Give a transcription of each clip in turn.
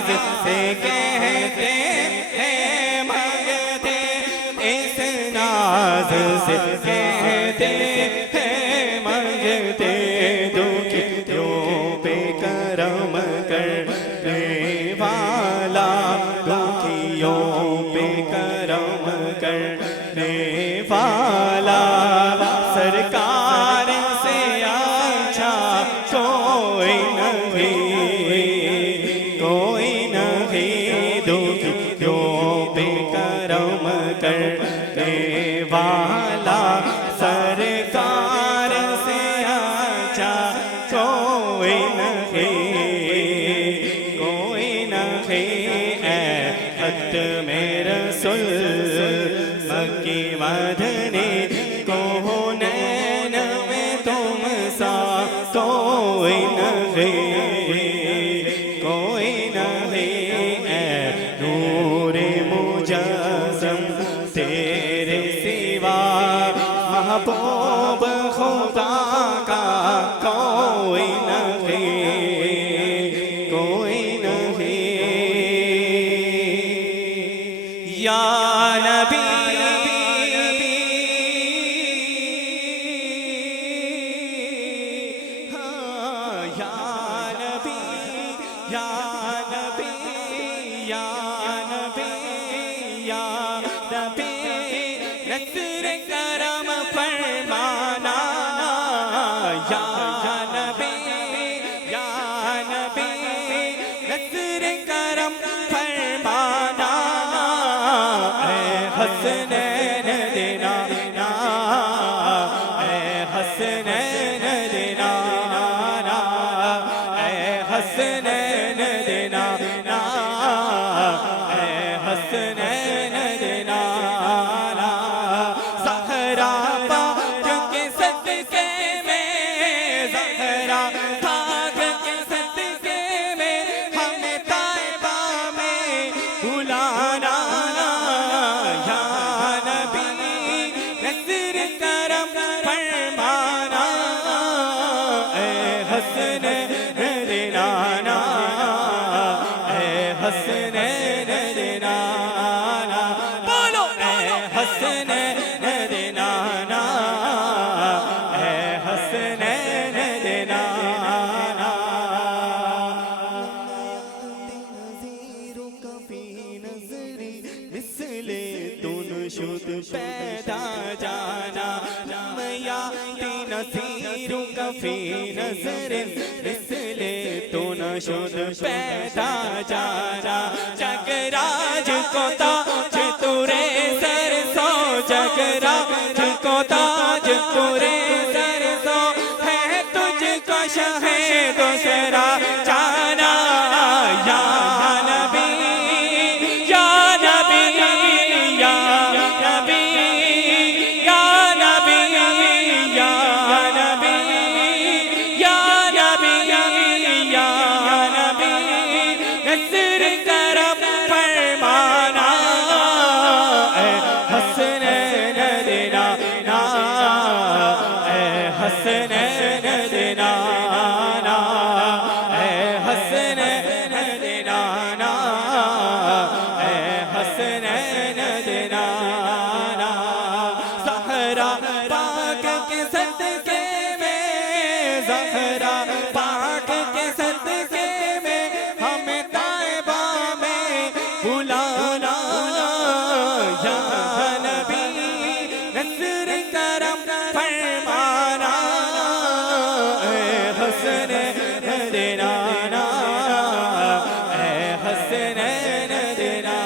ناز سے کہتے ہیں مانگتے، اس ناز سے کہتے ہیں مانگتے، دکھیوں پہ کرم کرنے والا، دکھیوں پہ کرم کرنے والا، سرکار سے اچھا کوئی نہیں، کوئی نہیں، دکھیوں پہ کرم کرنے والا، سرکار سے اچھا کوئی نہیں، کوئی نہیں، اے ختم رسول مکی مدنی، کونین میں تم سا کوئی نہیں، کوئی نہیں، اے نور مجسم تیرے سوا محبوب خدا کا کوئی نہیں، کوئی نہیں، یا نبی نصر کرم فرمانا، یا نبی، یا نبی، نصر کرم فرمانا، اے حسنین دینا، اے حسنین دینا، اے حسنین دینا، اے حسنین دینا، حسنین دینا، بولو اے حسنین دینا، اے حسنین دینا، نظیروں کا فی نظری مثل تن شد پیدا جانا، یاتی نظیروں کا فی نظر مثل تن شد پیدا جانا، جگراج کو تاج تورے سر سو، جگراج کو تاج تورے سر سو، ہے تجھ کو شہ دوسرا جانا، یا نبی، یا نبی، یا نبی، یا نبی، یا نبی، یا نبی، یا نبی، نصر کرم فرمانا، اے حسنین دینا، اے حسنین دینا، اے حسنین دینا، اے حسنین دینا، زہرا پاک کے صدقے میں، زہرا پاک کے صدقے میں ہمیں طیبہ میں بلانا، یا نبی، نصر کرم فرمانا، اے حسنین دینا، اے حسنین دینا،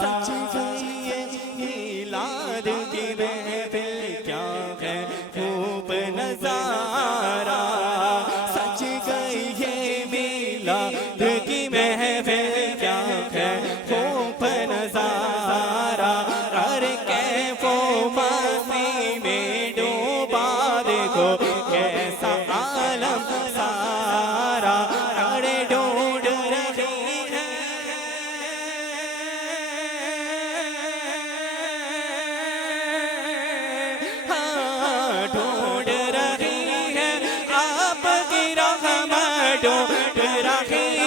سچ گئی ہے میلاد کی محفل، کیا ہے خوب نظارہ، سچ گئی ہے میلاد کی محفل، کیا ہے خوب نظارہ، ہر کیف و مستی میں ڈوبا، دیکھو کیسا عالم سارا، اڑے ڈھونڈ رہی ہے، ہاں ڈھونڈ رہی ہے آپ کی رحمت، ڈھونڈ رہی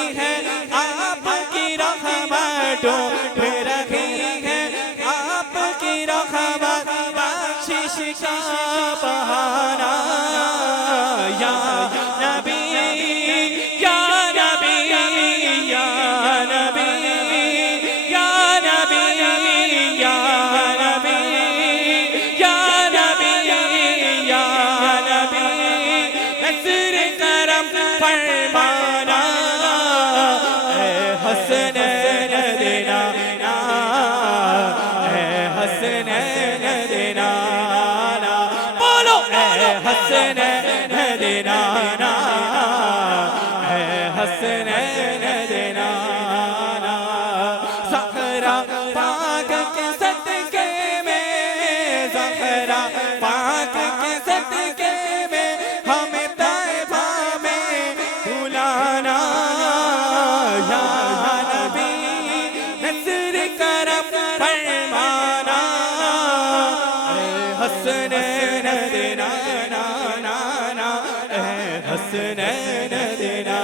حسنین دینا زہرا پاک کے صدقے میں زہرا پاک کے صدقے میں ہمیں طیبہ میں بلانا یا نبی نظر کرم فرمانا اے حسنین دینا حسنین دینا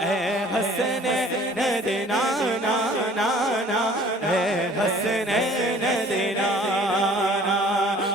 اے حسنین دینا اے حسنین دینا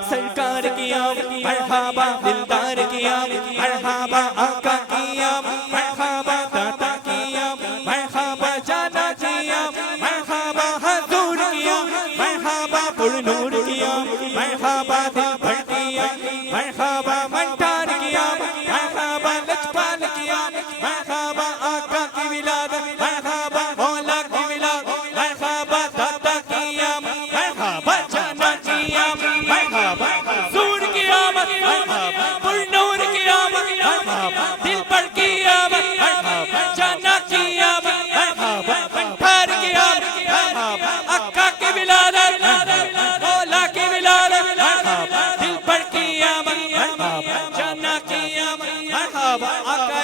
سرکار کیا مرحبا دلدار کیا مرحبا آقا کیا مرحبا داتا کیا مرحبا جانا کیا مرحبا حضور کیا مرحبا پر نور کیا مرحبا دل بھر کیا مرحبا منٹار کیا مرحبا لجپال کیا مرحبا آقا کی ولادت مرحبا مولا کی ولادت مرحبا داتا کیا مرحبا جانا کیا مرحبا حضور کی آمد مرحبا پر نور کی آمد مرحبا دل پر کی آمد مرحبا جانا کی آمد مرحبا منٹار کی آمد مرحبا آقا کی ولادت مولا کی ولادت مرحبا دل پر کی آمد مرحبا جانا کی آمد مرحبا آقا